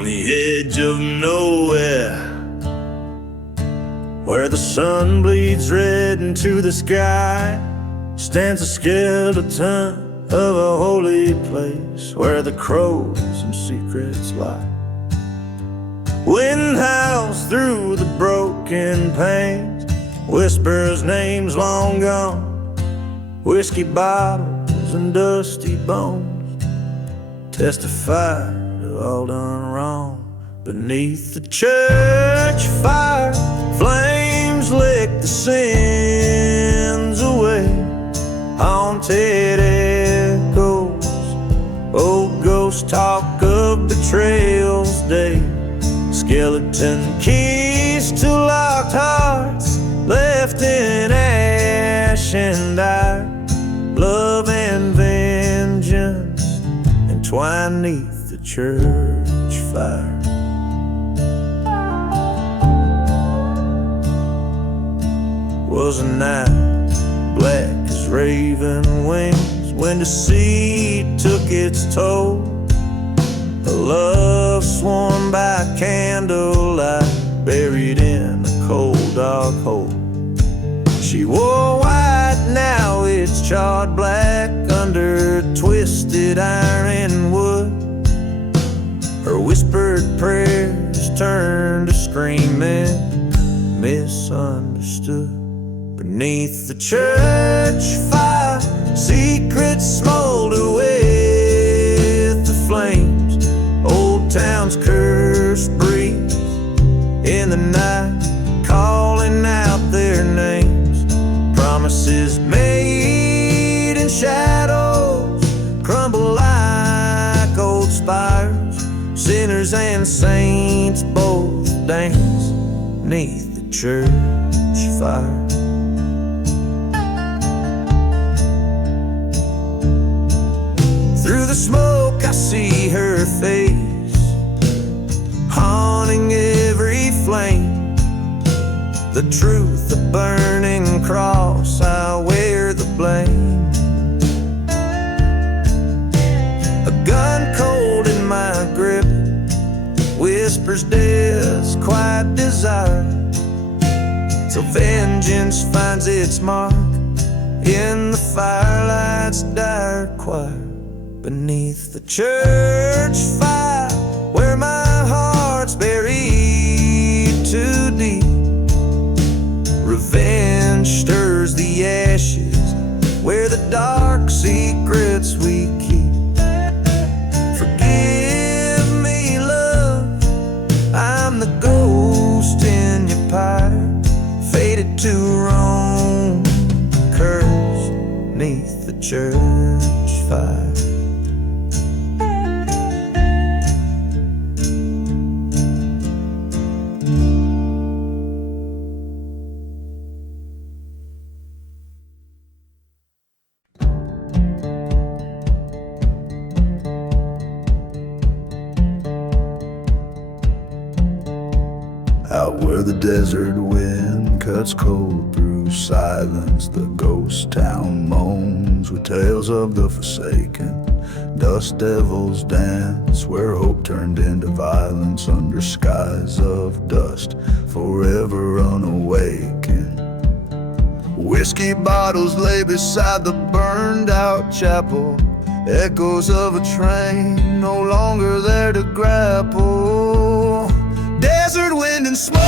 on the edge of nowhere, where the sun bleeds red into the sky, stands a skeleton of a holy place, where the crows and secrets lie. Wind howls through the broken panes, whispers names long gone, whiskey bottles and dusty bones testify to all done wrong. Beneath the church fire, flames lick the sins away. Haunted echoes, old ghosts talk of betrayal's day. Skeleton keys to locked hearts, left in ash and ire. Love and vengeance entwined neath the church fire. Was a night black as raven wings, when deceit took its toll. A love sworn by candlelight, buried in a cold dark hole. She wore white, now it's charred black under twisted iron wood. Her whispered prayers turned to screaming, misunderstood. Beneath the church fire, secrets smolder with the flames. Old town's curse breathes in the night, calling out their names. Promises made in shadows crumble like old spires. Sinners and saints both dance neath the church fire. Through the smoke I see her face, haunting every flame. The truth, the burning cross, I wear the blame. A gun cold in my grip whispers death's quiet desire, till vengeance finds its mark in the firelight's dire choir. Beneath the church fire, where my heart's buried too deep, revenge stirs the ashes where the dark secrets we keep. Forgive me, love, I'm the ghost in your pyre, fated to roam, cursed neath the church fire. Out where the desert wind cuts cold through silence, the ghost town moans with tales of the forsaken. Dust devils dance where hope turned into violence, under skies of dust, forever unawakened. Whiskey bottles lay beside the burned out chapel, echoes of a train no longer there to grapple. Desert wind and smoke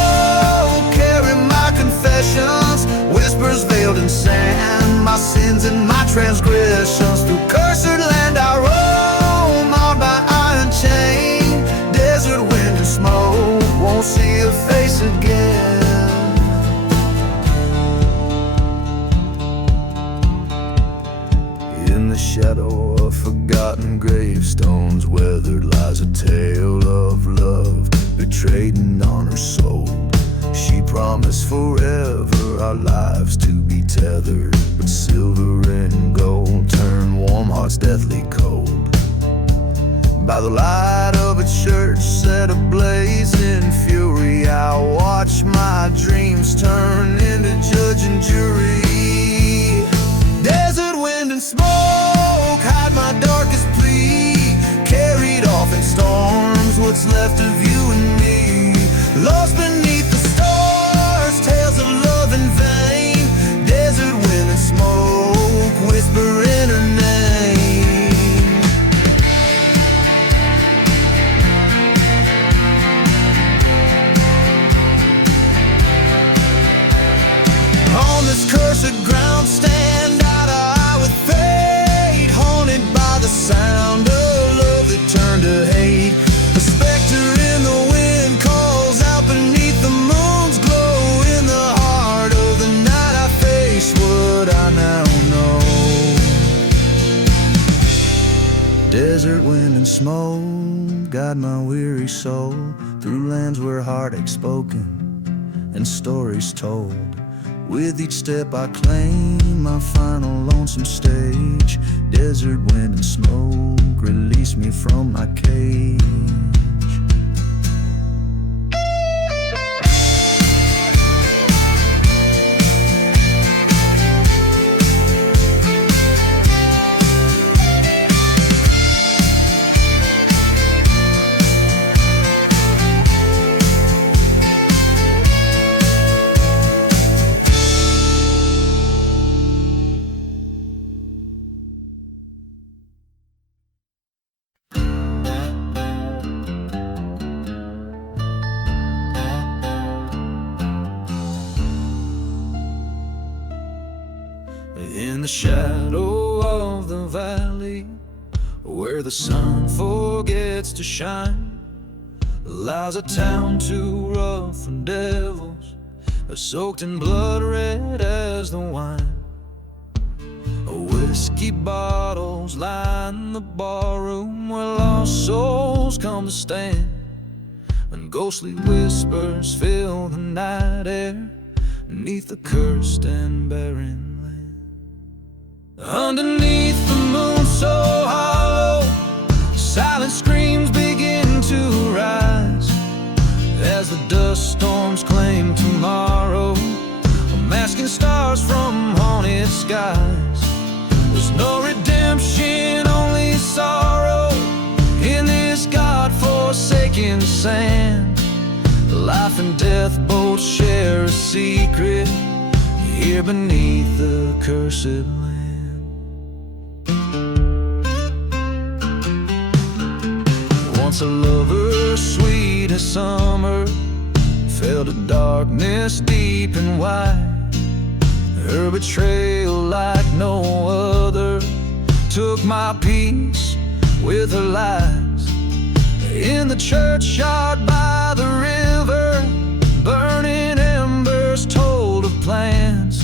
carry my confessions, whispers veiled in sand, my sins and my transgressions. Through cursed land I roam, marred by iron chain. Desert wind and smoke won't see a face again. In the shadow of forgotten gravestones, weathered lies a tale of love betrayed and honor sold. She promised forever our lives to be tethered, but silver and gold turn warm hearts deathly cold. By the light of a church set ablaze in fury, I watch my dreams turn into judge and jury. Desert wind and smoke hide my darkest plea, carried off in storms where what's left of you and me. Lost beneath the stars, tales of love in vain. Desert wind and smoke, whispering her name. On this cursed ground, stand eye to eye with fate, haunted by the sound of love that turned to hate. A specter in the wind calls out beneath the moon's glow. In the heart of the night I face what I now know. Desert wind and smoke guide my weary soul through lands where heartache's spoken and stories told. With each step I claim my final lonesome stage. Desert wind and smoke release me from my cage. In the shadow of the valley, where the sun forgets to shine, lies a town too rough for devils, soaked in blood red as the wine. Whiskey bottles line the barroom where lost souls come to stand, and ghostly whispers fill the night air neath the cursed and barren. Underneath the moon so hollow, silent screams begin to rise as the dust storms claim tomorrow, masking stars from haunted skies. There's no redemption, only sorrow in this God-forsaken sand. Life and death both share a secret here beneath the cursed land. Once a lover sweet as summer fell to darkness deep and wide. Her betrayal like no other took my peace with her lies. In the churchyard by the river, burning embers told of plans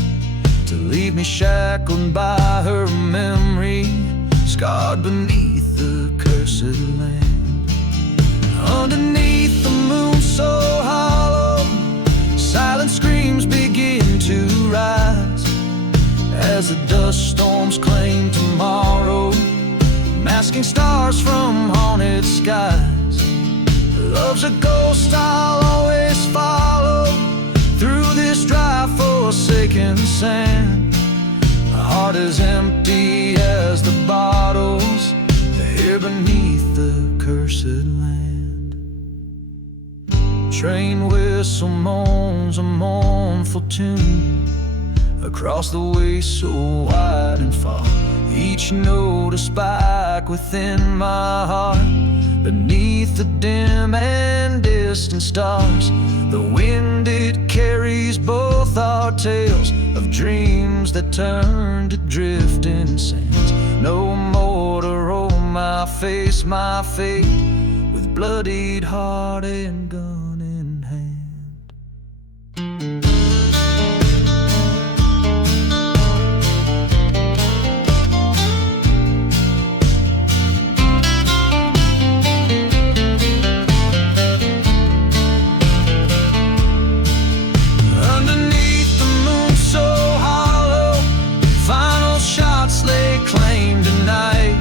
to leave me shackled by her memory, scarred beneath the cursed land. Underneath the moon so hollow, silent screams begin to rise as the dust storms claim tomorrow, masking stars from haunted skies. Love's a ghost I'll always follow through this dry forsaken sand. My heart is empty as the bottles here beneath the cursed land. Train whistle moans a mournful tune across the way so wide and far. Each note a spike within my heart. Beneath the dim and distant stars, the wind it carries both our tales of dreams that turn to drifting sands. No more to roll my face, my fate, with bloodied heart and gun in hand. Underneath the moon so hollow, final shots lay claim tonight.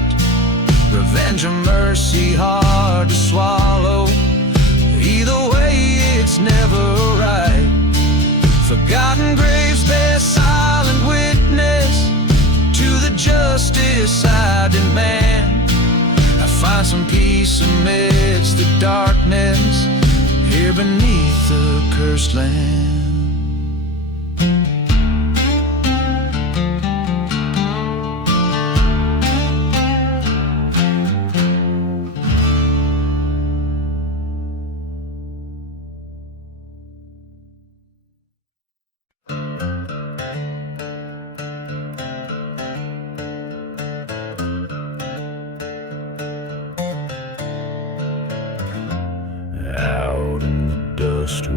Revenge or mercy hard to swallow. Either way it's never right. Forgotten graves bear silent witness to the justice I demand. I find find some peace amidst the darkness here beneath the cursed land.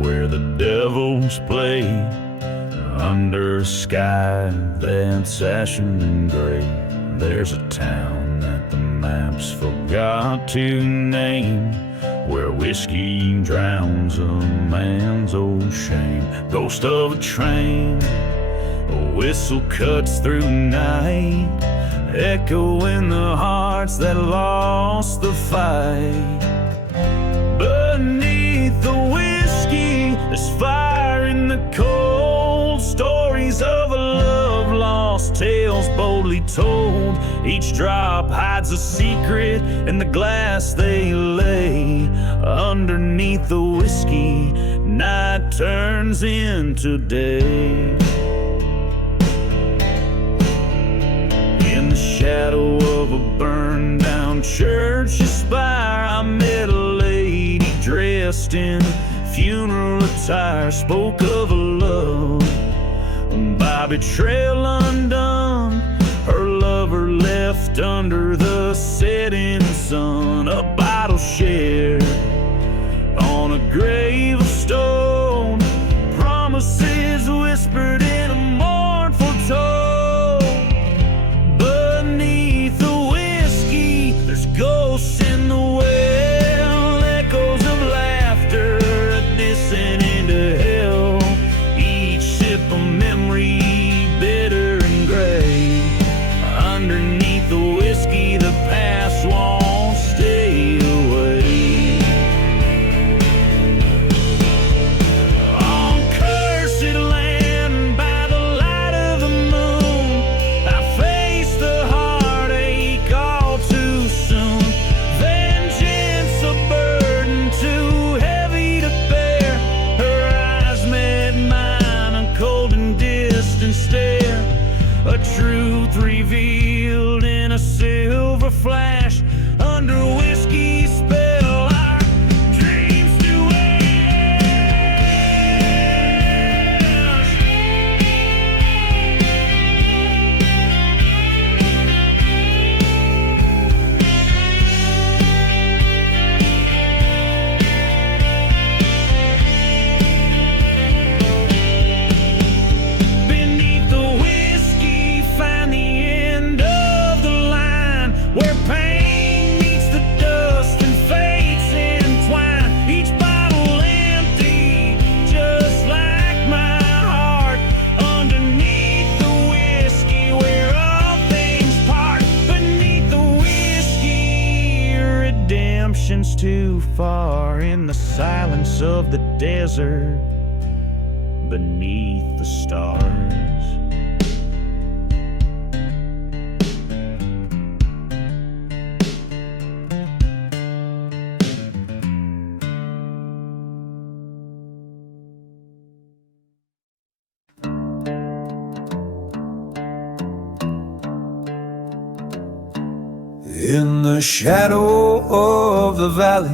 Where the devils play, under a sky that's ashen and gray, there's a town that the maps forgot to name, where whiskey drowns a man's old shame. Ghost of a train, a whistle cuts through night, echoing the hearts that lost the fight. Beneath the whiskey, there's fire in the cold, stories of a love lost, tales boldly told. Each drop hides a secret in the glass they lay. Underneath the whiskey, night turns into day. In the shadow of a burned down church spire, I met a lady dressed in funeral attire, spoke of a love by betrayal undone, her lover left under the setting sun. A bottle shared on a grave of stone, promises whispered in a mournful tone. Beneath the whiskey, there's ghosts in the well, echoes of laughter descend into hell. Each sip a memory, bitter and gray. Underneath the whiskey, the past won't stay away. On cursed land, by the light of the moon, I face the heartache all too soon. Vengeance a burden too heavy to bear. Her eyes met mine, a cold and distant stare. A truth revealed in a silver flash. Under whiskey's spell, our dreams do ash. Beneath the whiskey, find the end of the line, where pain meets the dust and fates entwine. Each bottle empty, just like my heart. Underneath the whiskey, where all things part. Beneath the whiskey, redemption's too far. In the silence of the desert, beneath the stars. In the shadow of the valley,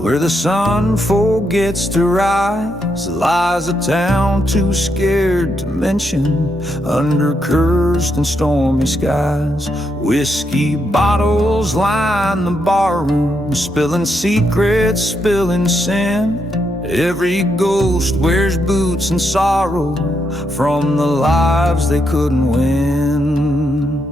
where the sun forgets to rise, lies a town too scared to mention, under cursed and stormy skies. Whiskey bottles line the barroom, spilling secrets, spilling sin. Every ghost wears boots and sorrow from the lives they couldn't win.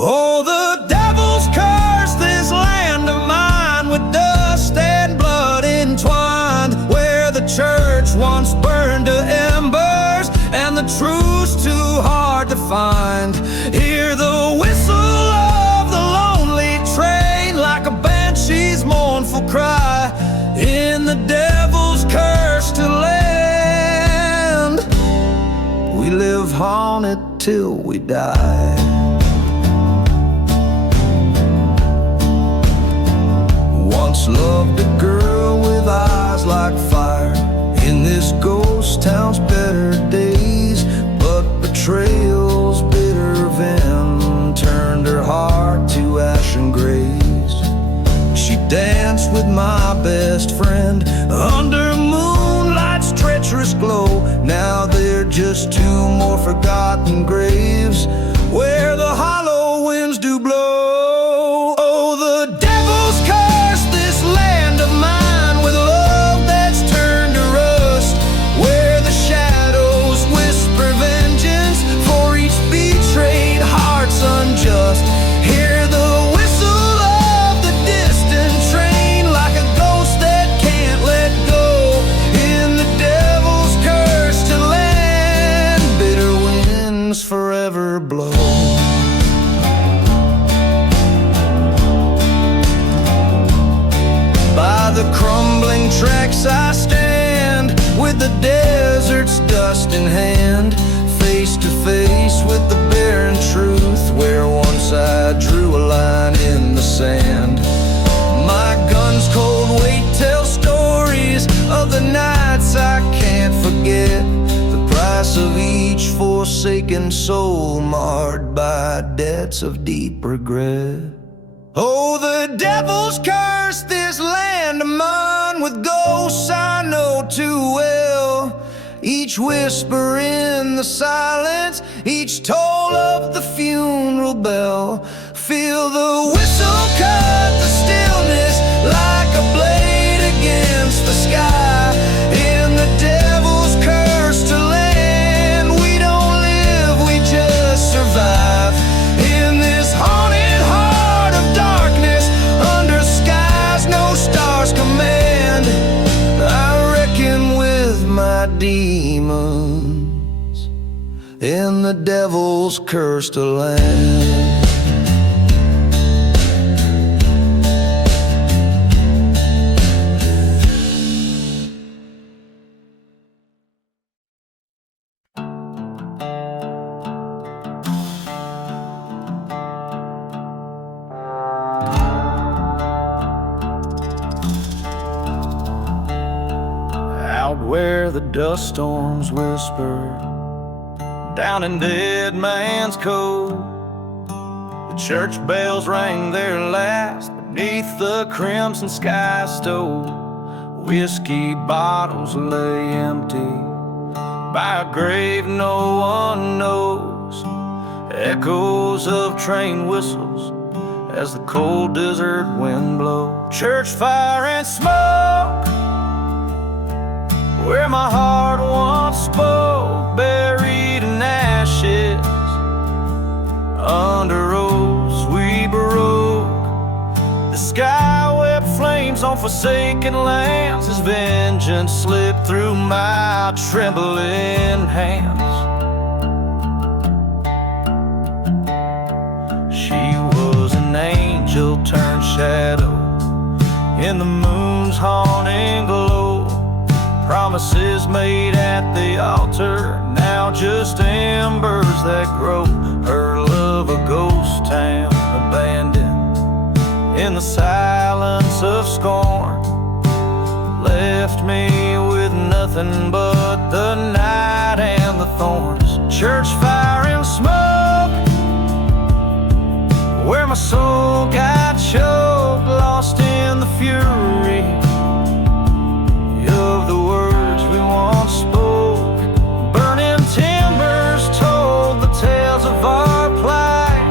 Oh, the devil's cursed this land of mine, with dust and blood entwined, where the church once burned to embers and the truth's too hard to find. Hear the whistle of the lonely train, like a banshee's mournful cry, in the devil's cursed land. We live haunted till we die. once loved a girl with eyes like fire. In this ghost town's better days, but betrayal's bitter venom turned her heart to ashen grays. She danced with my best friend under moonlight's treacherous glow. Now they're just two more forgotten graves where the hollow winds do blow. Oh, the devil's cursed this land of mine with love that's turned to rust, where the shadows whisper vengeance for each betrayed heart's unjust. Hear the whistle of the distant train like a ghost that can't let go. In the devil's cursed land, bitter winds forever blow. By the crumbling tracks I stand, with the desert's dust in hand, face to face with the barren truth, where once I drew a line in the sand. My gun's cold weight tells stories of the nights I can't forget, the price of each forsaken soul marred by debts of deep regret. Oh, the devil's cursed this land of mine with ghosts I know too well. Each whisper in the silence, each toll of the funeral bell. Feel the whistle cut the stillness like a blade against the sky. In the devil's cursed land, we don't live, we just survive. In this haunted heart of darkness, under skies no stars command, I reckon with my demons in the devil's cursed land. Out where the dust storms whisper, down in Dead Man's Cove, the church bells rang their last beneath the crimson sky stove. Whiskey bottles lay empty by a grave no one knows. Echoes of train whistles as the cold desert wind blows. Church fire and smoke, where my heart once spoke, buried in ashes. Under oaths we broke, the sky wept flames on forsaken lands as vengeance slipped through my trembling hands. She was an angel turned shadow in the moon's haunting glow. Promises made at the altar, now just embers that grow. Her love a ghost town abandoned in the silence of scorn, left me with nothing but the night and the thorns. Church fire and smoke, where my soul got choked, lost in the fury of the words we once spoke. Burning timbers told the tales of our plight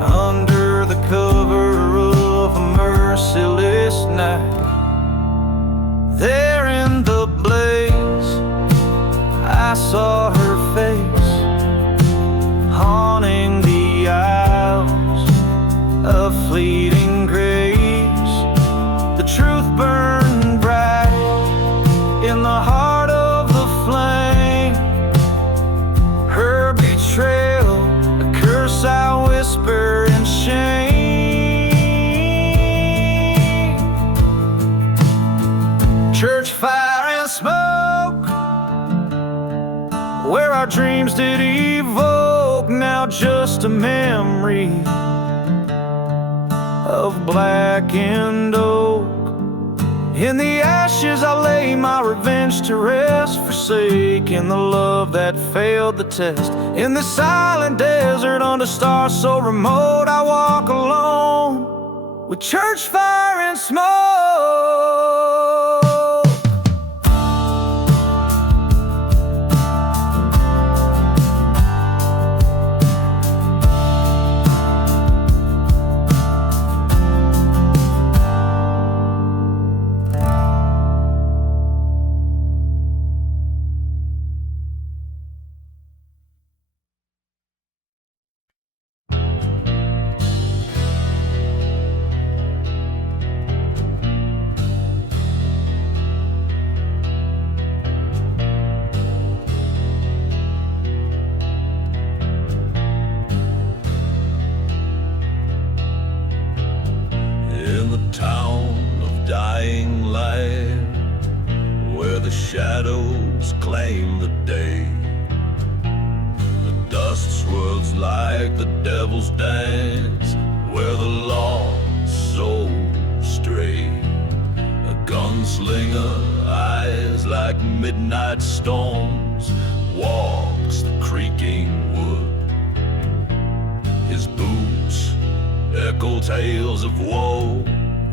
under the cover of a merciless night. There in the blaze I saw her face, haunting the aisles of fleeting grace. The truth burned bright in the heart of the flame. Her betrayal, a curse I whisper in shame. Church fire and smoke, where our dreams did evoke, now just a memory of blackened oak. In the ashes I lay my revenge to rest, forsaking the love that failed the test. In the silent desert under stars so remote, I walk alone with church fire and smoke. Shadows claim the day. The dust swirls like the devil's dance, where the lost souls stray. A gunslinger, eyes like midnight storms, walks the creaking wood. His boots echo tales of woe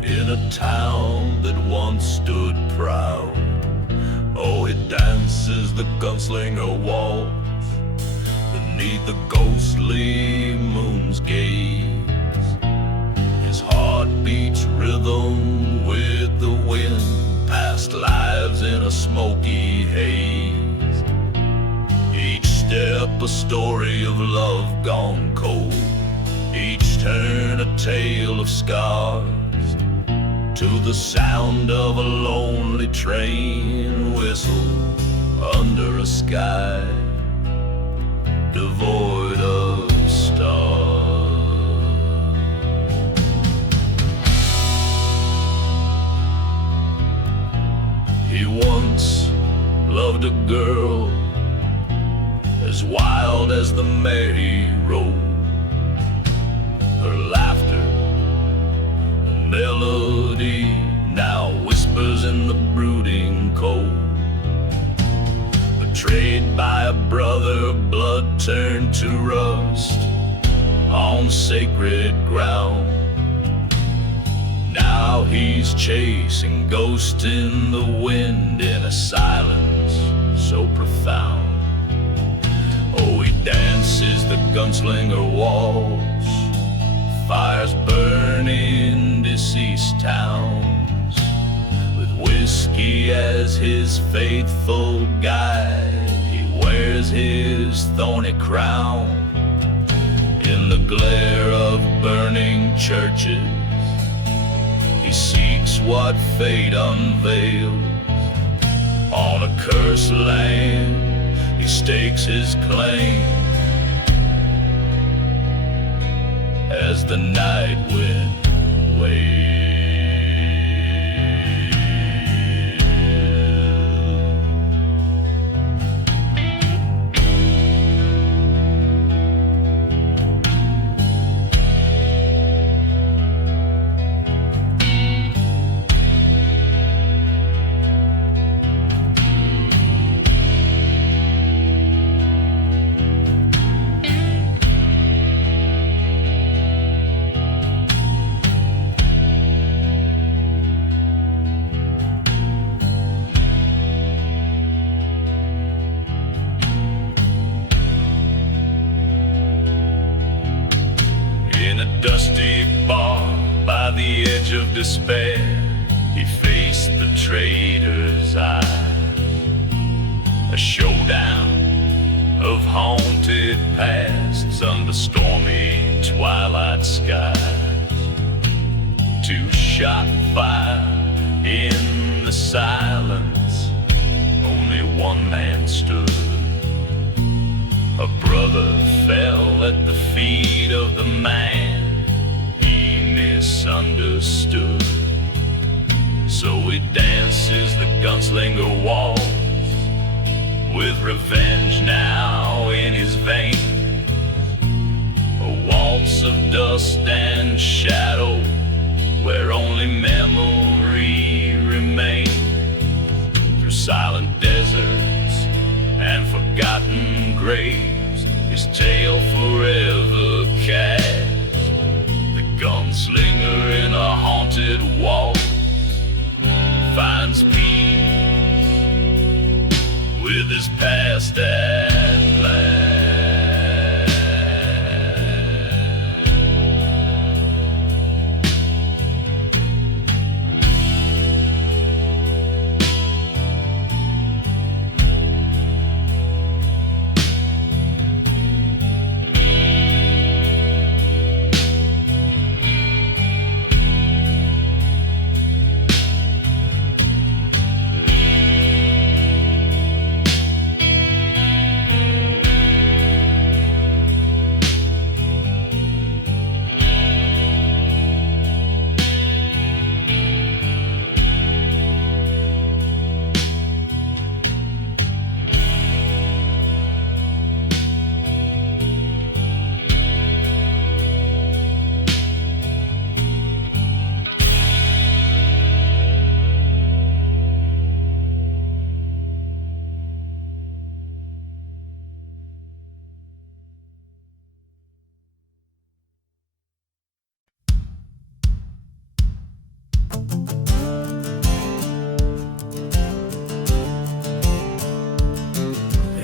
in a town that once stood proud. Oh, he dances the gunslinger waltz beneath the ghostly moon's gaze. His heart beats rhythm with the wind, past lives in a smoky haze. Each step a story of love gone cold, each turn a tale of scars. To the sound of a lonely train whistle under a sky devoid of stars. He once loved a girl as wild as the merry road. Her laughter, melody, now whispers in the brooding cold. Betrayed by a brother, blood turned to rust on sacred ground. Now he's chasing ghosts in the wind in a silence so profound. Oh, he dances the gunslinger waltz, fires burn in deceased towns, with whiskey as his faithful guide. He wears his thorny crown in the glare of burning churches. He seeks what fate unveils. On a cursed land he stakes his claim, as the night wind waves. In a dusty bar by the edge of despair, he faced the traitor's eye. A showdown of haunted pasts under stormy twilight skies. Two shot fire in the silence, only one man stood. A brother fell at the feet of the man he misunderstood. So he dances the gunslinger waltz, with revenge now in his veins. A waltz of dust and shadow where only memory remains. Through silent deserts and forgotten graves, his tale forever cast. The gunslinger in a haunted walk finds peace with his past at last.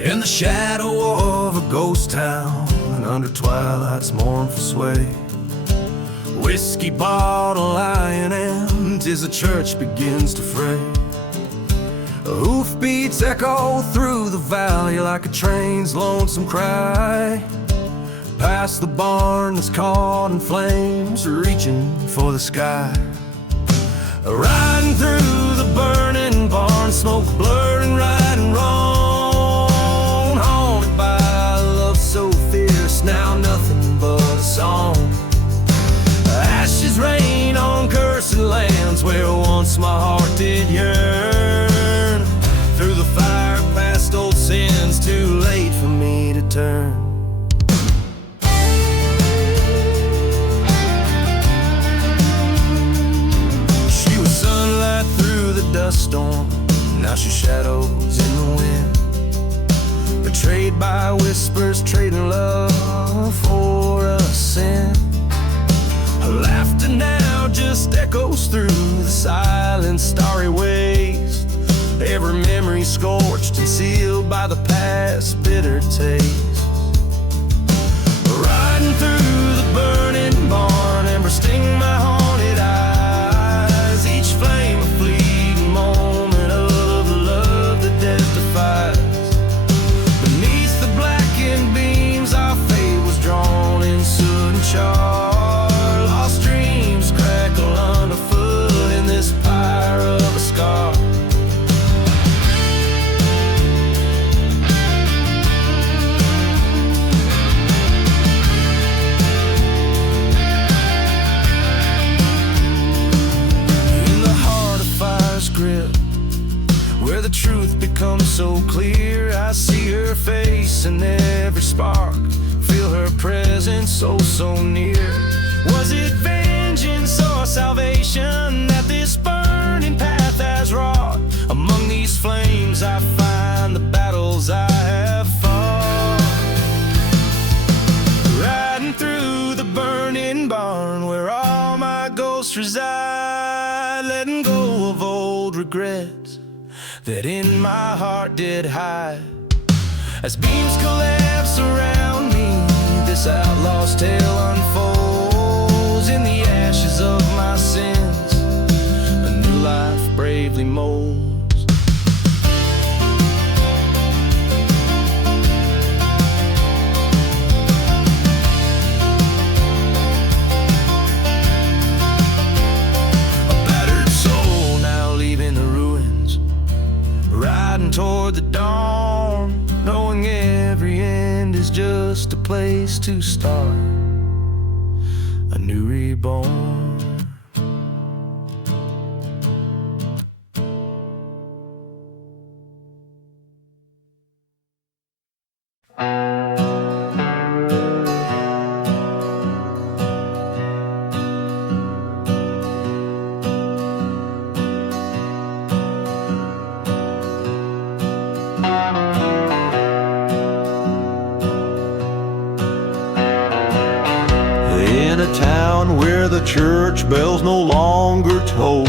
In the shadow of a ghost town, and under twilight's mournful sway, whiskey bottle lying empty as the church begins to fray. Hoofbeats echo through the valley like a train's lonesome cry. Past the barn that's caught in flames, reaching for the sky. Riding through the burning barn, smoke blurring right and wrong. Haunted by love so fierce, now nothing but a song. Ashes rain on cursed lands where once my heart did yearn. Through the fire past old sins, too late for me to turn. She was sunlight through the dust storm, now she's shadows in the wind. Betrayed by whispers, trading love for a sin. Her laughter now just echoes through the silent starry waste. Every memory scorched and sealed by the past bitter taste. Riding through the burning barn, embers sting my haunted eyes. Each flame a fleeting moment of the love that death defies. Beneath the blackened beams, our fate was drawn in soot and char. Lost dreams crackle underfoot in this pyre of a scar. Grip, where the truth becomes so clear, I see her face in every spark, feel her presence so near. Was it vengeance or salvation that this burning path has wrought? Among these flames I find the battles I have fought. Riding through the burning barn where all my ghosts reside, letting go of old regrets that in my heart did hide. As beams collapse around me, this outlaw's tale unfolds. In the ashes of my sins, a new life bravely molds. Riding toward the dawn, knowing every end is just a place to start a new reborn. gone where the church bells no longer toll.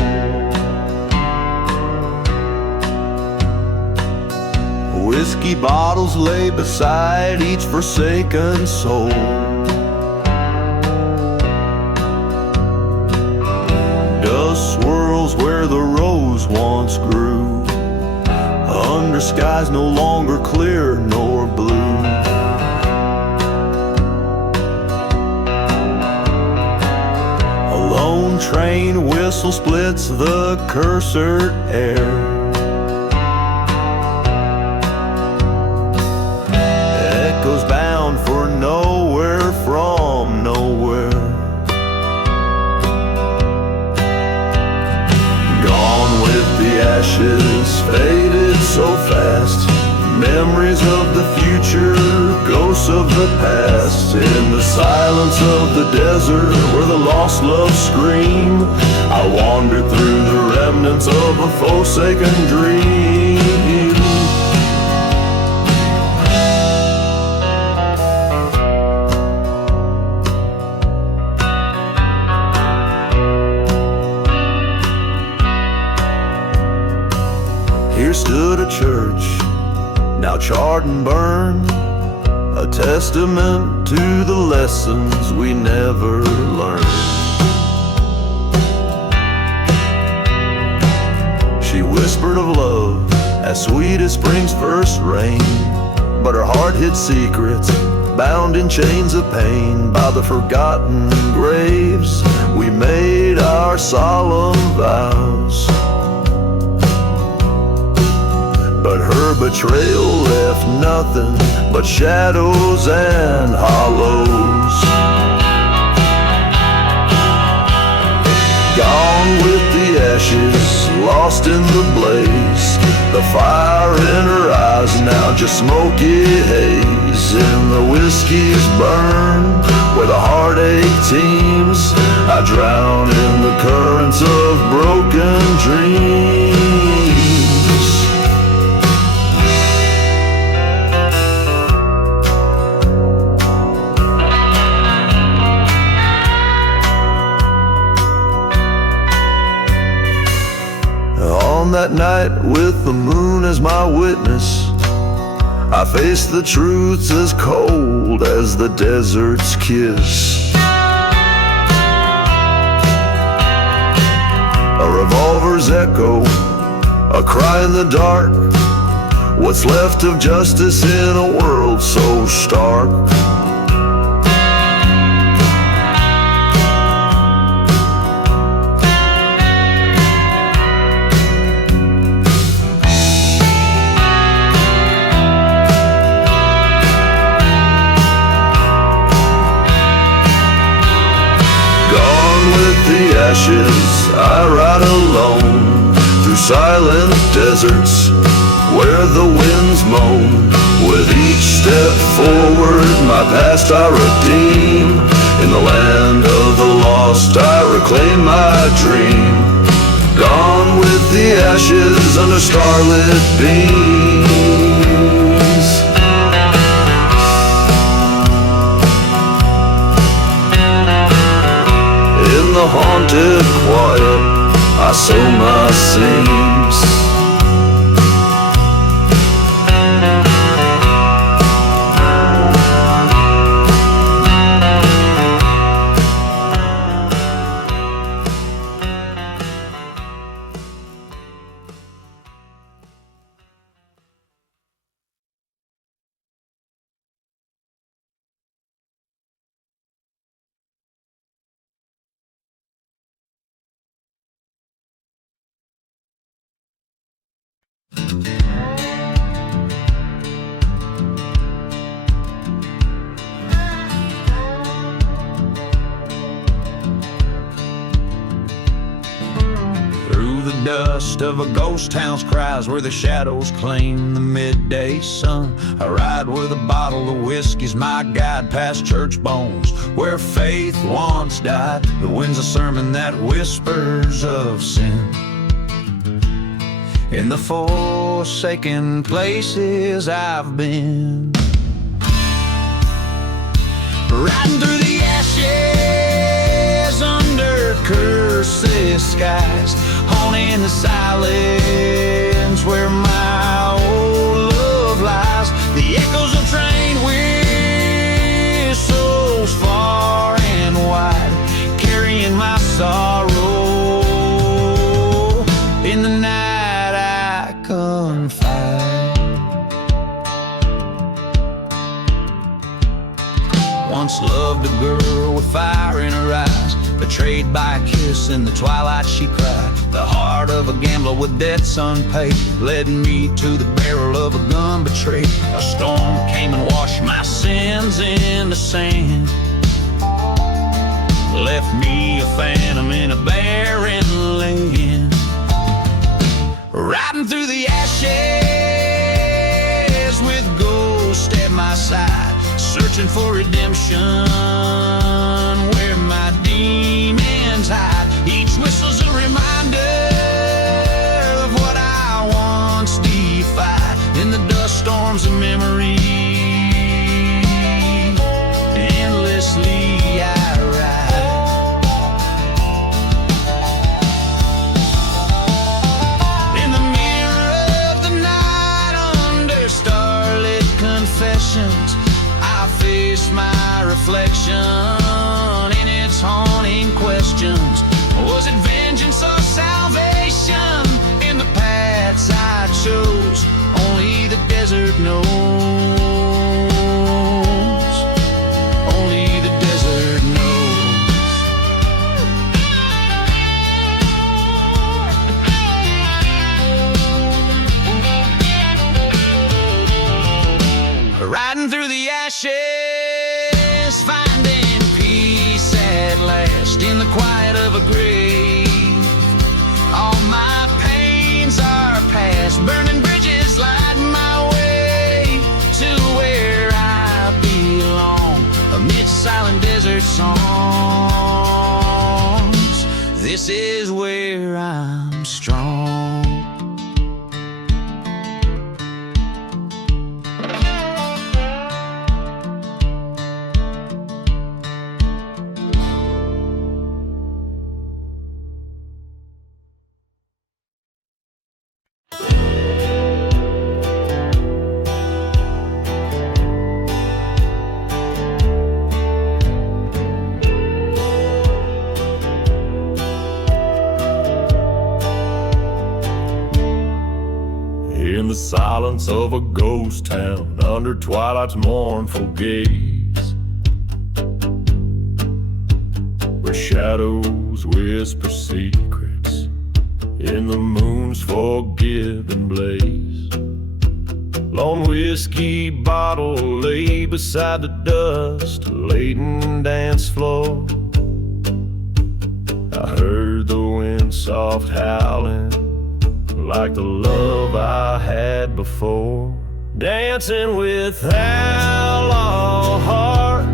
Whiskey bottles lay beside each forsaken soul. Dust swirls where the rose once grew, under skies no longer clear nor blue. A lone train whistle splits the cursored air. Echoes bound for nowhere from nowhere. Gone with the ashes, faded so fast. Memories of the future, ghosts of the past. In the silence of the desert where the lost love scream, I wandered through the remnants of a forsaken dream. Here stood a church, now charred and burned, a testament to the lessons we never learned. She whispered of love as sweet as spring's first rain, but her heart hid secrets, bound in chains of pain. By the forgotten graves we made our solemn vows, but her betrayal left nothing but shadows and hollows. Gone with the ashes, lost in the blaze. The fire in her eyes now just smoky haze. In the whiskey's burn, where the heartache teems, I drown in the currents of broken dreams. On that night with the moon as my witness, I faced the truths as cold as the desert's kiss. A revolver's echo, a cry in the dark, what's left of justice in a world so stark. Ashes, I ride alone through silent deserts where the winds moan. With each step forward, my past I redeem. In the land of the lost, I reclaim my dream. Gone with the ashes under starlit beams. In the haunted quiet, I sow my seams. Dust of a ghost town's cries where the shadows claim the midday sun. I ride with a bottle of whiskey's my guide past church bones where faith once died. The wind's a sermon that whispers of sin. In the forsaken places I've been, riding through the ashes disguised, haunting the silence where my old love lies. The echoes of train whistles far and wide, carrying my sorrow. In the night I confide. Once loved a girl with fire in her eyes, betrayed by a kiss in the twilight she cried. The heart of a gambler with debts unpaid led me to the barrel of a gun betrayed. A storm came and washed my sins in the sand, left me a phantom in a barren land. Riding through the ashes with ghosts at my side, searching for redemption where my demons hide. Each whistle's a reminder of what I once defied. In the dust storms of memory, endlessly I ride. In the mirror of the night, under starlit confessions, I face my reflection in its haunting questions. Was it vengeance or salvation in the paths I chose? Only the desert knows. Only the desert knows. Riding through the ashes, finding peace at last in the quiet of a grave. All my pains are past, burning bridges light my way to where I belong, amidst silent desert songs. This is where I'm strong. In the silence of a ghost town, under twilight's mournful gaze, where shadows whisper secrets in the moon's forgiven blaze. Lone whiskey bottle lay beside the dust-laden dance floor. I heard the wind soft howling like the love I had before. Dancing with outlaw heart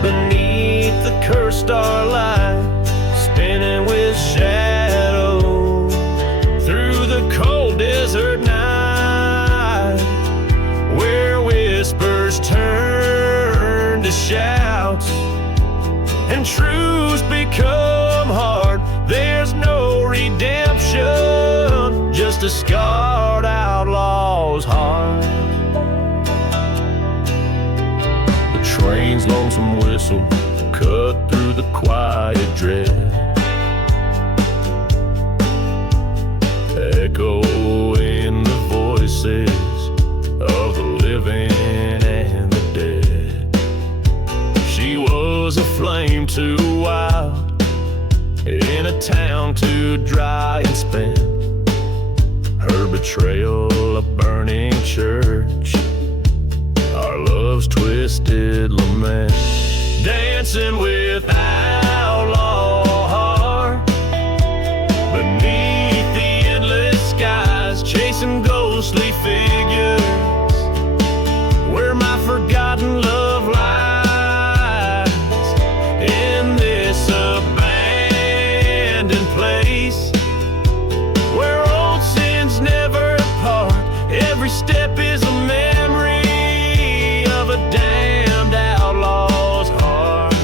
beneath the cursed starlight, spinning with shadows through the cold desert night, where whispers turn to shouts and truths become hard. There's no redemption, just a scarred outlaw's heart. The train's lonesome whistle cut through the quiet dread, echoing the voices of the living and the dead. She was a flame too wild, in a town too dry and spent. Her betrayal a burning church, our love's twisted lament. Dancing with outlaw heart beneath the endless skies, chasing ghostly figures where my forgotten love lies. In this abandoned place where old sins never part, every step is a memory of a damned outlaw's heart.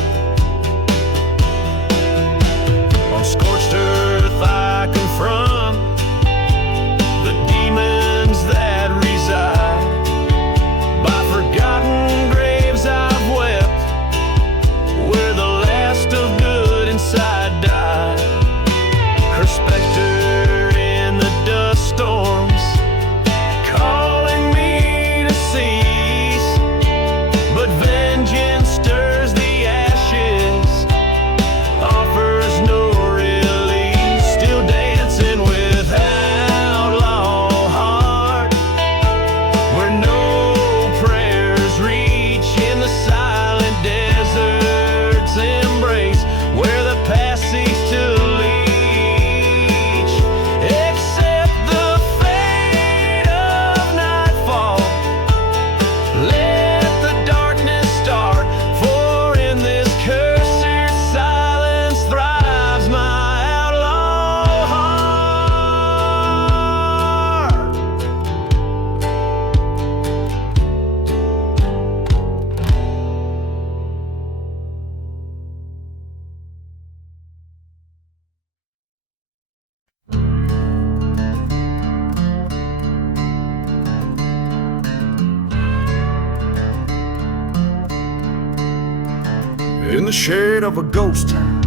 In the shade of a ghost town,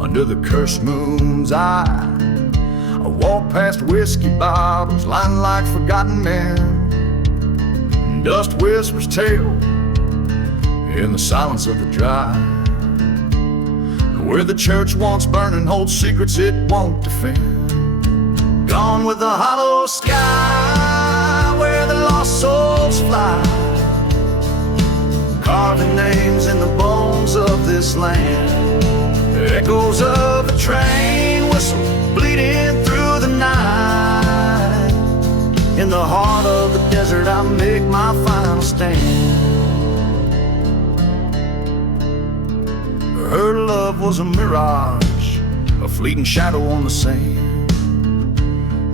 under the cursed moon's eye, I walk past whiskey bottles lying like forgotten men. Dust whispers tale in the silence of the drive, where the church once burning holds secrets it won't defend. Gone with the hollow sky, where the lost souls fly, carving names in the bones of this land. Echoes of a train whistle bleeding through the night. In the heart of the desert I make my final stand. Her love was a mirage, a fleeting shadow on the sand.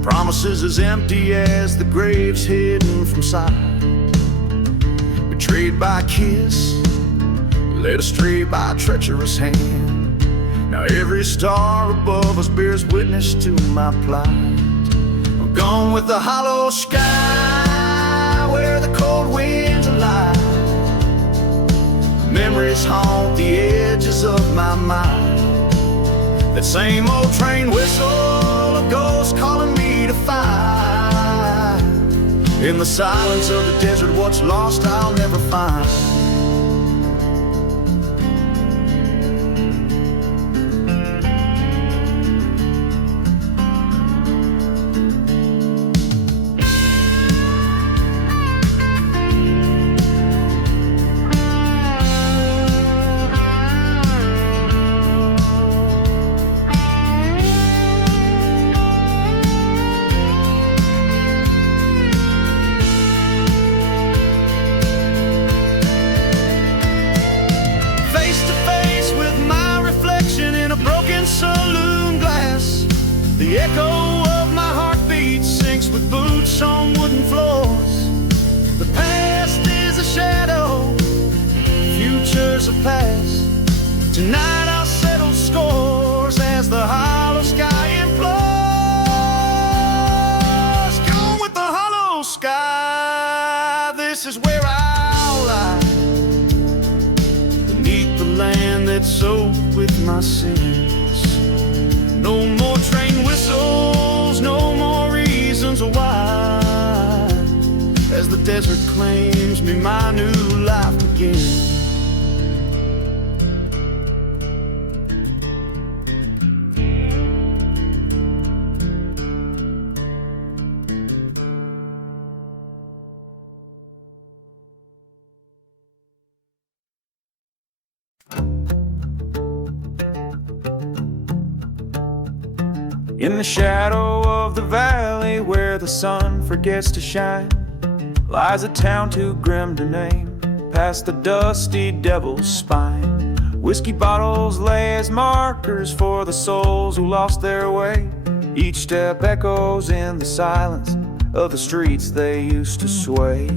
Promises as empty as the graves hidden from sight. Betrayed by a kiss, led astray by a treacherous hand. Now every star above us bears witness to my plight. I'm gone with the hollow sky, where the cold winds alive. Memories haunt the edges of my mind. That same old train whistle, a ghost calling me to fight. In the silence of the desert, what's lost I'll never find. Saloon glass, the echo of my heartbeat sinks with boots on wooden floors. The past is a shadow, futures are past. Tonight I'll settle scores as the hollow sky implores. Gone with the hollow sky, this is where I'll lie, beneath the land that's soaked with my sins. No more train whistles, no more reasons why. As the desert claims me, my new life begins. In the shadow of the valley where the sun forgets to shine, lies a town too grim to name, past the dusty devil's spine. Whiskey bottles lay as markers for the souls who lost their way. Each step echoes in the silence of the streets they used to sway.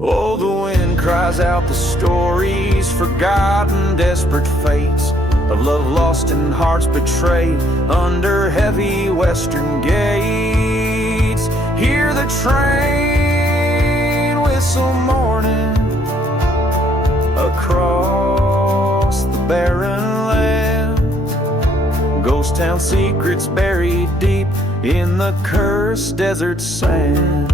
Oh, the wind cries out the stories, forgotten, desperate fates of love lost and hearts betrayed under heavy western gates. Hear the train whistle mourning across the barren land. Ghost town secrets buried deep in the cursed desert sands.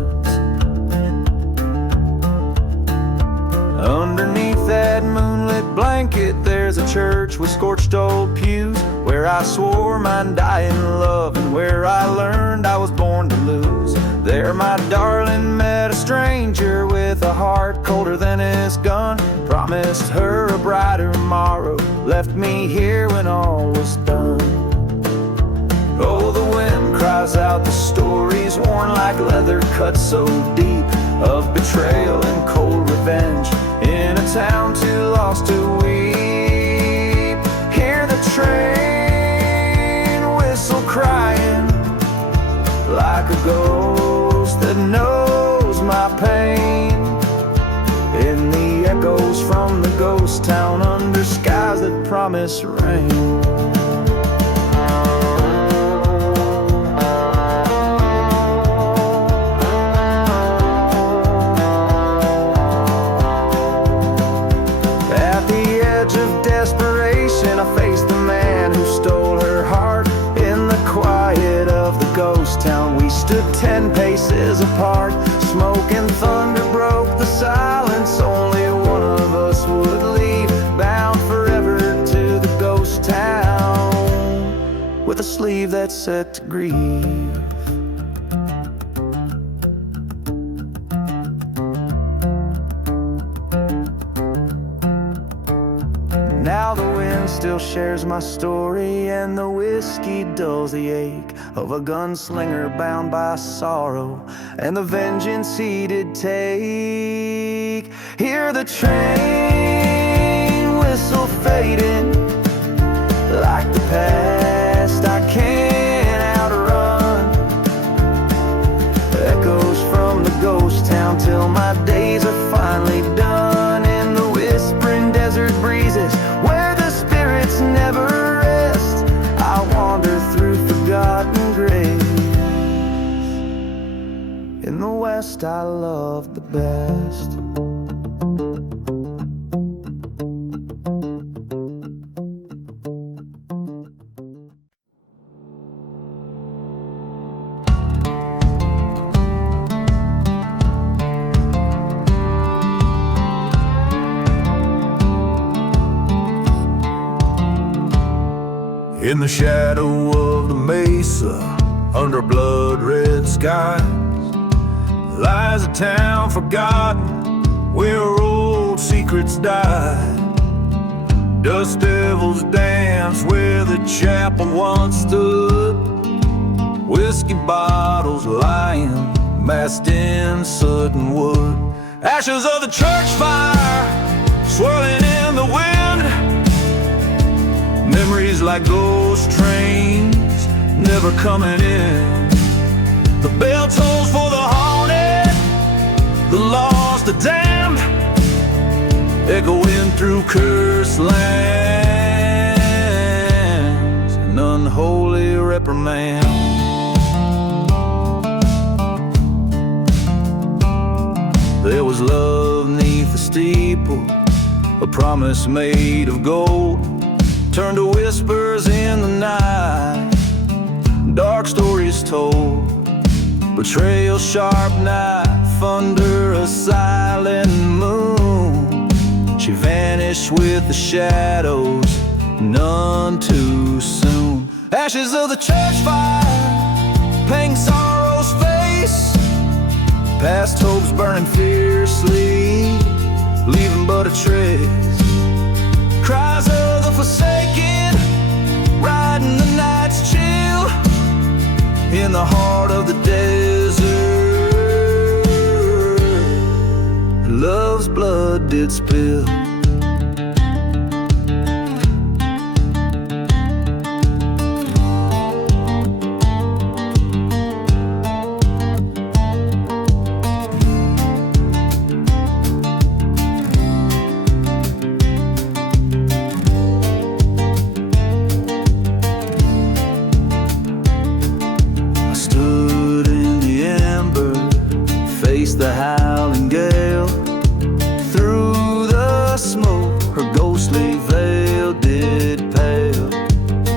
Underneath that moonlit blanket, there's a church with scorched old pews, where I swore mine die in love, and where I learned I was born to lose. There my darling met a stranger with a heart colder than his gun. Promised her a brighter morrow, left me here when all was done. Oh, the wind cries out the stories, worn like leather, cut so deep, of betrayal and cold revenge, in a town too lost to weep. Hear the train whistle crying like a ghost that knows my pain. In the echoes from the ghost town, under skies that promise rain. At the 10 paces apart. Smoke and thunder broke the silence. Only one of us would leave, bound forever to the ghost town, with a sleeve that's set to grieve. Now the wind still shares my story, and the whiskey dulls the ache of a gunslinger bound by sorrow and the vengeance he did take. Hear the train whistle fading, like the past I can't outrun. Echoes from the ghost town till my days are finally done. In the whispering desert breezes where the spirits never rest, I wander through forgotten graves. In the West I love the best. In the shadow of the mesa, under blood-red skies, lies a town forgotten, where old secrets die. Dust devils dance where the chapel once stood, whiskey bottles lying massed in soot and wood. Ashes of the church fire swirling in the wind, memories like ghost trains never coming in. The bell tolls for the haunted, the lost, the damned, echoing through cursed lands, an unholy reprimand. There was love neath the steeple, a promise made of gold, turned to whispers in the night, dark stories told. Betrayal, sharp knife under a silent moon. She vanished with the shadows, none too soon. Ashes of the church fire, pain, sorrow's face, past hopes burning fiercely, leaving but a trace. Cries of the forsaken, riding the night's chill, in the heart of the desert. Love's blood did spill. The howling gale, through the smoke her ghostly veil did pale.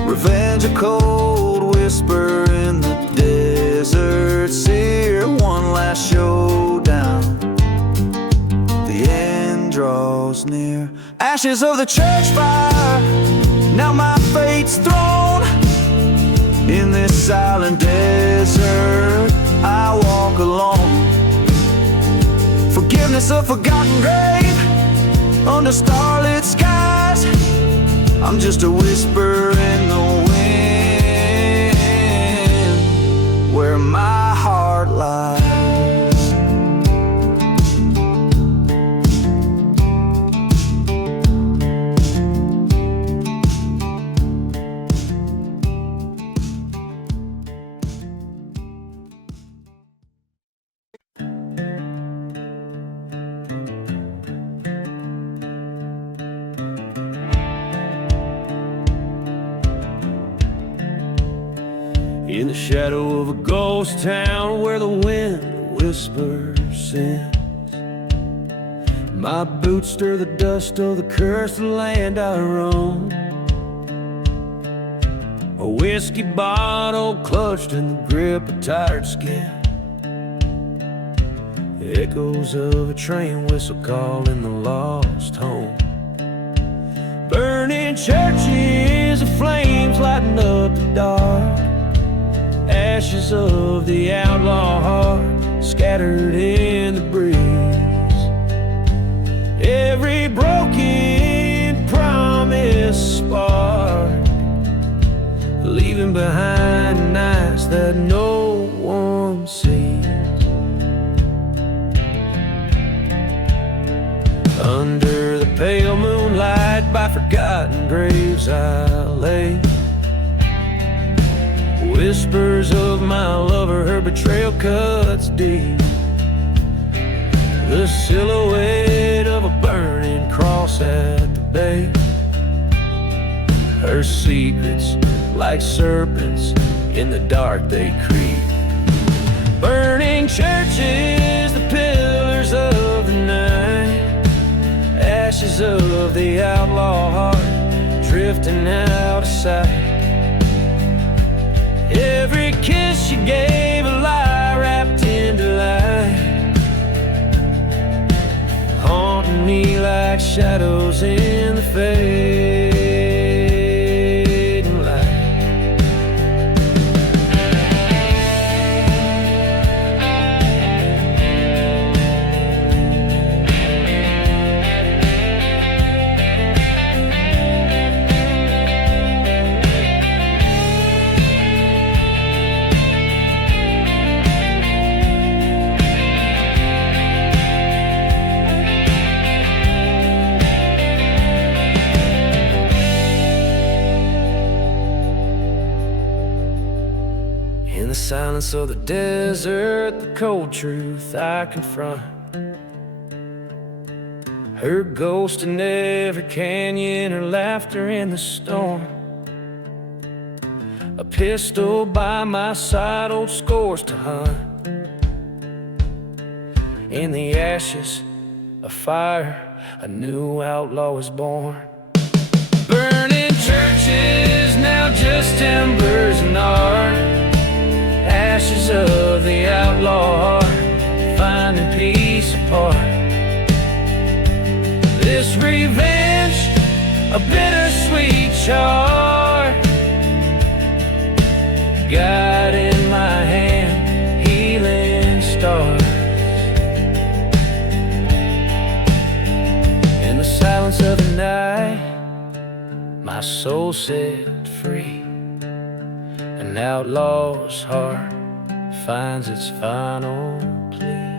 Revenge, a cold whisper in the desert sear. One last showdown, the end draws near. Ashes of the church fire, now my fate's thrown. In this silent desert I walk alone. Forgiveness, a forgotten grave, under starlit skies. I'm just a whisper in the wind, where my heart lies. In the shadow of a ghost town where the wind whispers sins, my boots stir the dust of the cursed land I roam. A whiskey bottle clutched in the grip of tired skin, Echoes of a train whistle calling the lost home. Burning churches of flames lighting up the dark. Ashes of the outlaw heart scattered in the breeze. Every broken promise spark, leaving behind nights that no one sees. Under the pale moonlight by forgotten graves I lay. Whispers of my lover, her betrayal cuts deep. The silhouette of a burning cross at the base. Her secrets like serpents in the dark they creep. Burning churches, the pillars of the night. Ashes of the outlaw heart drifting out of sight. Every kiss she gave a lie wrapped into light, haunting me like shadows in the fading light. In the silence of the desert, the cold truth I confront. Her ghost in every canyon, her laughter in the storm. A pistol by my side, old scores to hunt. In the ashes of fire, a new outlaw is born. Burning churches, now just embers and art. Ashes of the outlaw heart, finding peace apart. This revenge, a bittersweet chart. God in my hand, healing stars. In the silence of the night, my soul set free. An outlaw's heart finds its final plea.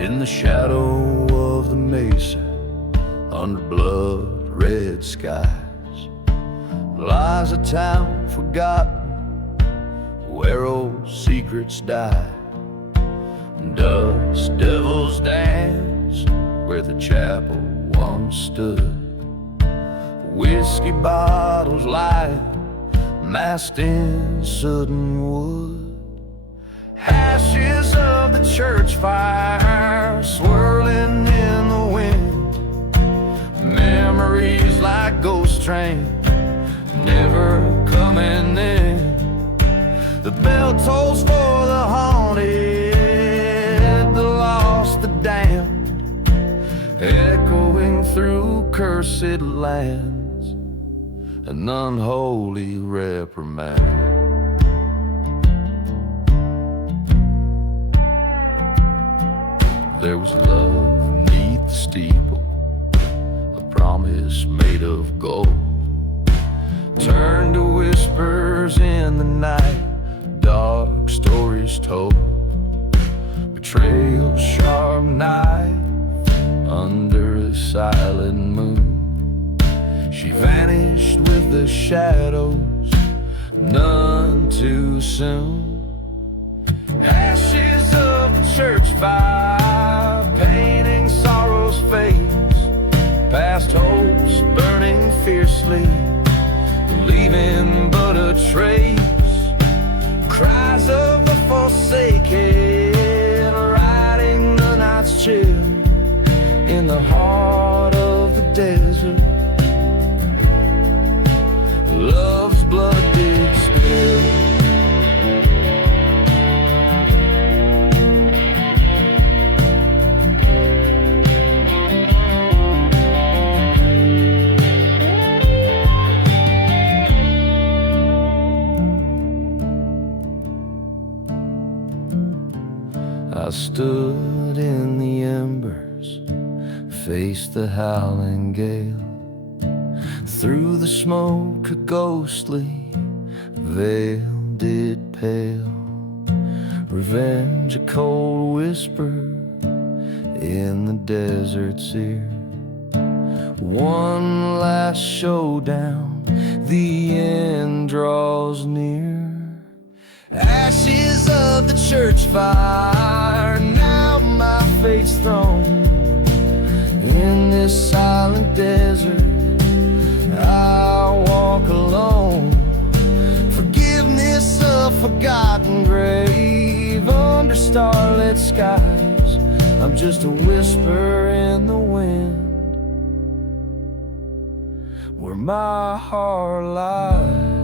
In the shadow of the mesa, under blood-red skies, lies a town forgotten, where old secrets die. Dust devils dance, where the chapel once stood. Whiskey bottles lie, masked in soot and wood. Ashes of the church fire swirling in the wind. Memories like ghost trains never coming in. The bell tolls for the haunted, the lost, the damned, echoing through cursed lands, an unholy reprimand. There was love neath the steeple, a promise made of gold, turned to whispers in the night, dark stories told. Betrayal's sharp knife under a silent moon. She vanished with the shadows, none too soon. Ashes of the church fire, painting sorrow's face, past hopes burning fiercely, I stood in the embers, faced the howling gale. Through the smoke a ghostly veil did pale. Revenge a cold whisper in the desert's ear. One last showdown, the end draws near. Ashes of the church fire, now my fate's thrown. In this silent desert I walk alone. Forgiveness a forgotten grave under starlit skies. I'm just a whisper in the wind where my heart lies.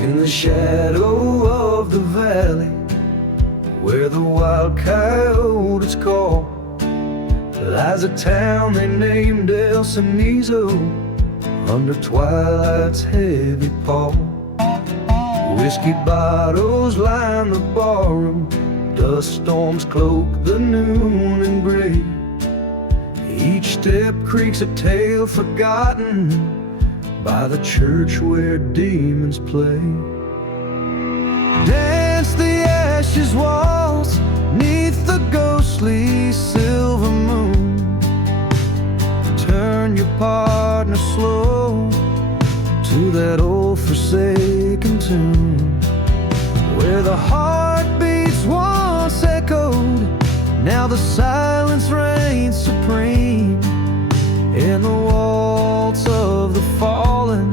In the shadow of the valley, where the wild coyotes call, lies a town they named Amigo, under twilight's heavy pall. Whiskey bottles line the barroom, dust storms cloak the noon and gray. Each step creaks a tale forgotten by the church where demons play. Dance the ashes waltz neath the ghostly silver moon. Turn your partner slow to that old forsaken tune, where the heartbeats once echoed, now the silence reigns supreme. In the waltz of the fallen,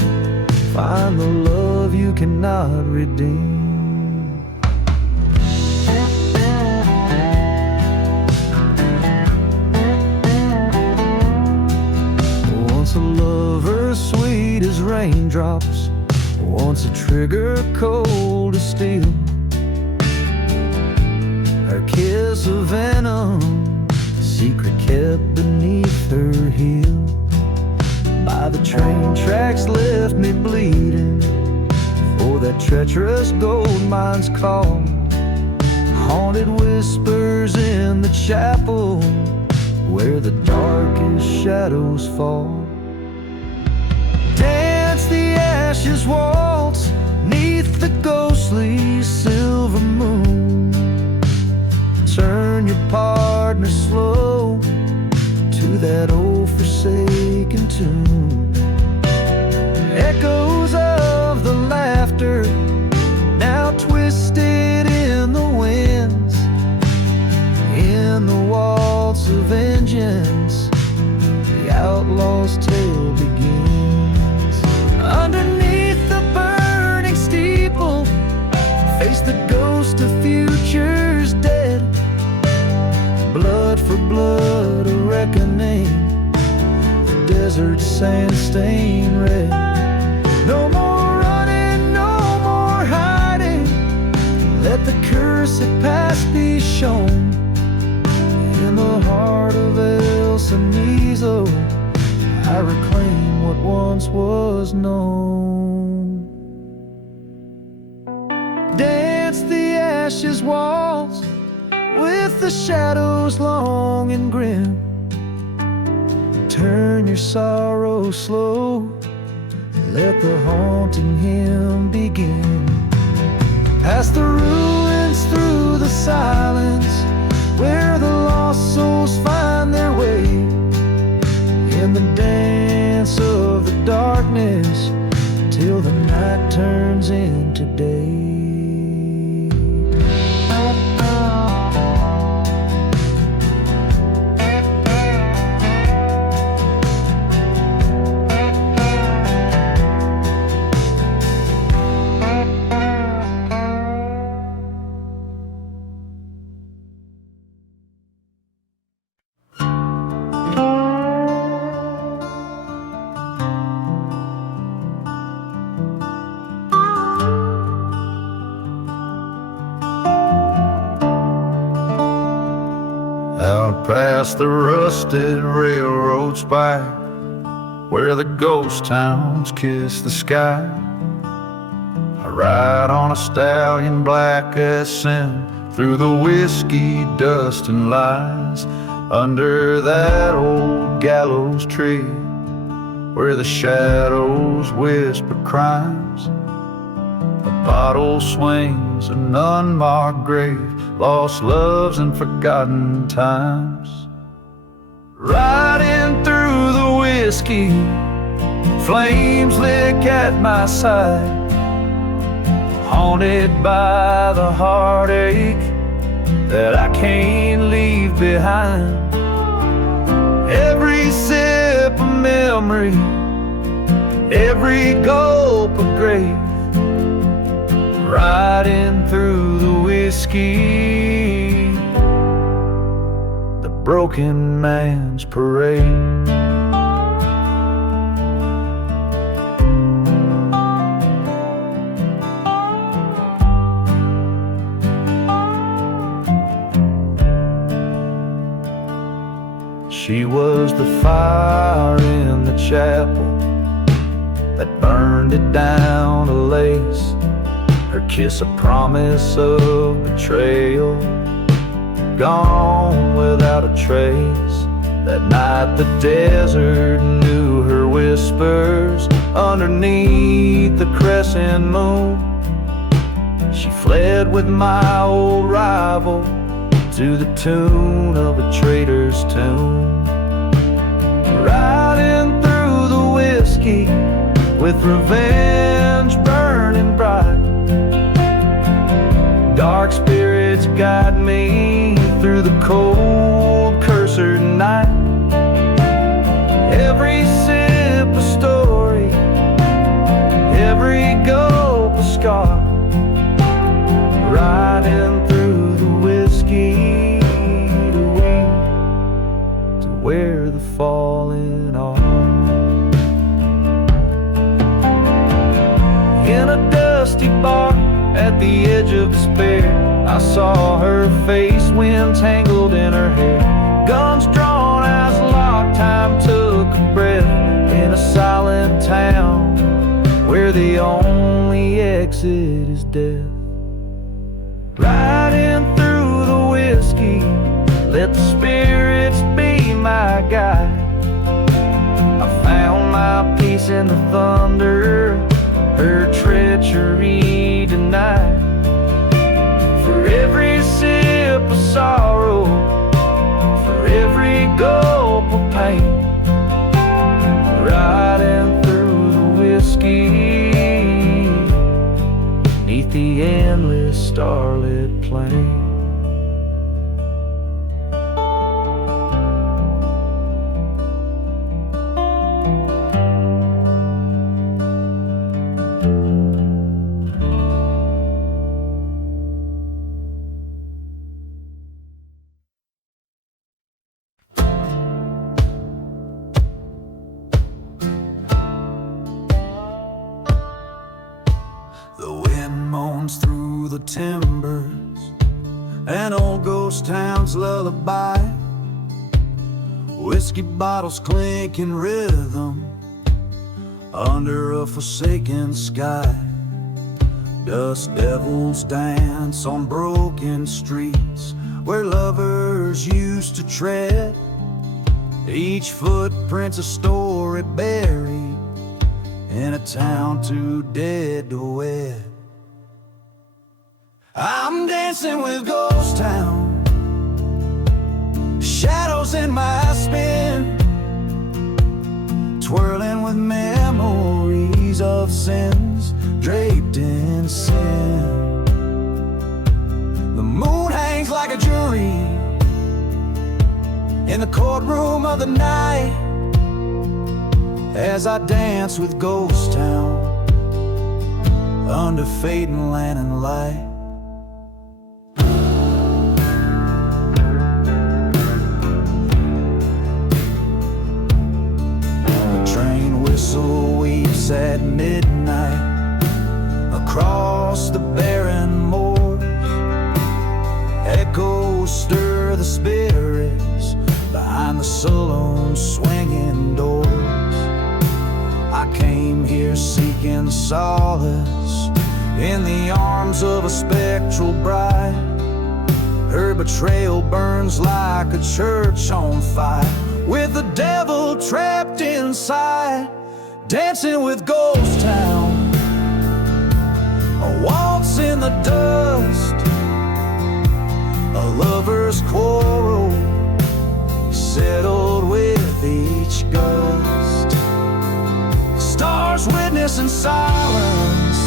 find the love you cannot redeem. Once a lover sweet as raindrops, once a trigger cold as steel, her kiss of venom, secret kept beneath her heel. By the train tracks left me bleeding, for that treacherous gold mine's call. Haunted whispers in the chapel, where the darkest shadows fall. Dance the ashes waltz neath the ghostly silver moon. Turn your partner slow to that old forsaken tune. Echoes of the laughter, now twisted in the winds. In the waltz of vengeance, the outlaw's tale begins. Underneath the burning steeple, face the ghost of futures dead. Blood for blood, a reckoning, the desert sand stained red. No more running, no more hiding, let the cursed past be shown. In the heart of Amigo, I reclaim what once was known. Dance the ashes waltz with the shadows long and grim. Turn your sorrow slow, let the haunting hymn begin. Past the ruins, through the silence, where the lost souls find their way. In the dance of the darkness, till the night turns into day. past the rusted railroad spire, where the ghost towns kiss the sky. I ride on a stallion black as sin, through the whiskey dust and lies, under that old gallows tree, where the shadows whisper crimes. A bottle swings, an unmarked grave, lost loves and forgotten times. Riding through the whiskey, flames lick at my side, haunted by the heartache that I can't leave behind. Every sip of memory, every gulp of grave, riding through the whiskey, the broken man's parade. She was the fire in the chapel that burned it down to lace, her kiss a promise of betrayal, gone without a trace. That night the desert knew her whispers underneath the crescent moon. She fled with my old rival to the tune of a traitor's tune. Riding through the whiskey with revenge burning bright, dark spirits guide me through the cold cursed night. Every sip a story, every gulp a scar, riding through the whiskey to where the fallen are. In a dusty bar at the edge of despair, I saw her face, wind tangled in her hair, guns drawn as locked, time took a breath. In a silent town where the only exit is death. Riding through the whiskey, let the spirits be my guide. I found my peace in the thunder, her treachery denied. For every sip of sorrow, for every gulp of pain, riding through the whiskey, neath the endless starlit plain. The wind moans through the timbers, an old ghost town's lullaby. Whiskey bottles clink in rhythm under a forsaken sky. Dust devils dance on broken streets where lovers used to tread. Each footprint's a story buried in a town too dead to wed. I'm dancing with Ghost Town, shadows in my spin, twirling with memories of sins draped in sin. The moon hangs like a jury in the courtroom of the night, as I dance with Ghost Town under fading lantern light. The train whistle weeps at midnight across the barren moors. Echoes stir the spirits seeking solace in the arms of a spectral bride. Her betrayal burns like a church on fire, with the devil trapped inside, dancing with Ghost Town. A waltz in the dust, a lover's quarrel, settled with each gust. Stars witness in silence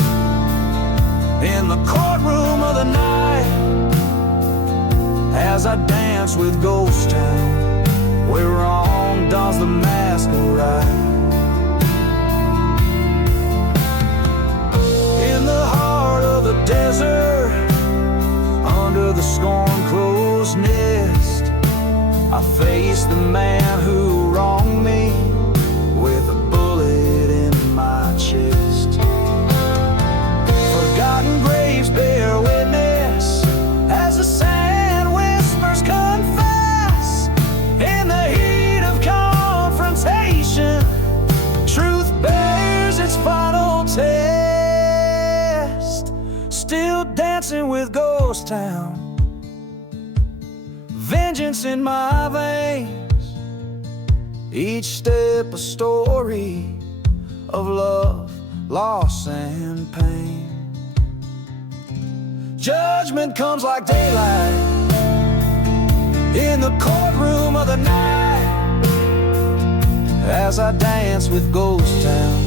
in the courtroom of the night, as I dance with Ghost Town, where wrong dons the masquerade. In the heart of the desert, under the storm-closed nest, I face the man who wronged me with a bullet in my chest. Forgotten graves bear witness as the sand whispers confess. In the heat of confrontation, truth bears its final test. Still dancing with Ghost Town, vengeance in my veins, each step a story of love, loss, and pain. Judgment comes like daylight in the courtroom of the night, as I dance with Ghost Town,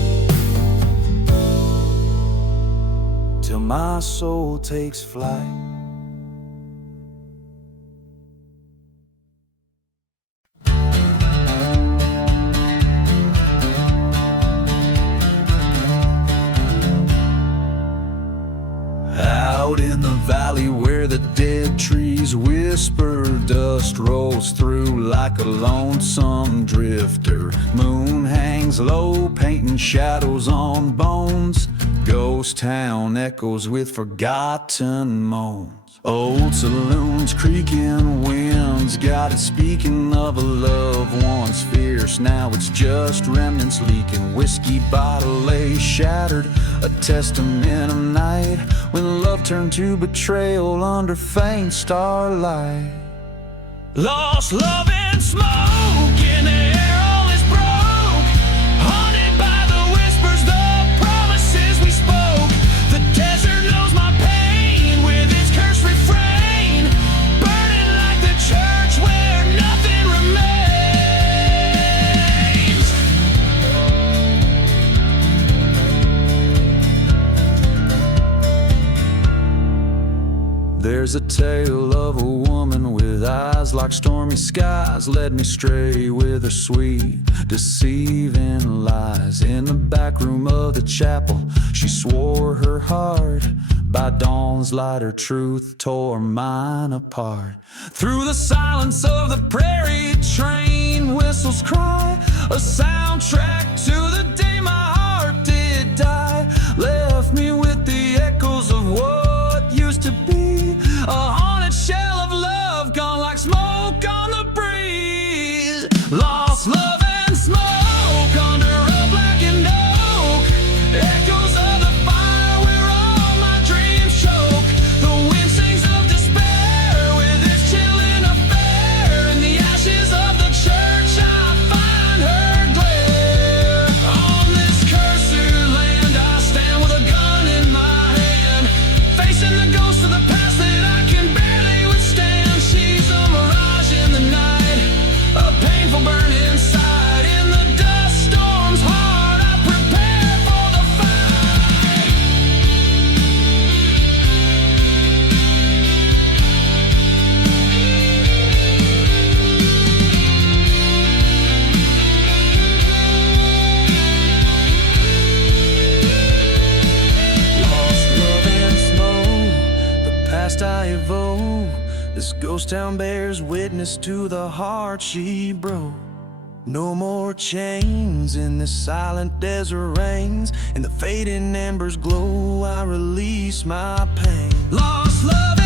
till my soul takes flight. Out in the valley where the dead trees whisper, dust rolls through like a lonesome drifter. Moon hangs low, painting shadows on bones. Ghost Town echoes with forgotten moans. Old saloons creaking, winds got it speaking of a love once fierce. Now it's just remnants leaking. Whiskey bottle lay shattered, a testament of night, when love turned to betrayal under faint starlight. Lost love and smoke in the air, all is broke. Haunted by the whispers, the promises we spoke. The desert knows my pain with its cursed refrain, burning like the church where nothing remains. There's a tale of a woman with eyes like stormy skies, led me stray with her sweet, deceiving lies. In the back room of the chapel, she swore her heart. By dawn's light, her truth tore mine apart. Through the silence of the prairie, train whistles cry, a soundtrack to the day my heart did die. Left me with the echoes of what used to be, a haunted shell of love gone like smoke on the breeze. Lost love and smoke under a blackened oak, echoes of the fire where all my dreams choke. The wind sings of despair with its chilling affair. In the ashes of the church I find her glare. On this cursed land I stand with a gun in my hand, facing the ghost of the past that I can barely withstand. She's a mirage in the night, a painful burn inside. In the dust storm's heart I prepare for the fight. Lost love and smoke, the past I evoke. This ghost town bears witness to the heart she broke. No more chains in this silent desert rains. In the fading embers glow, I release my pain. Lost love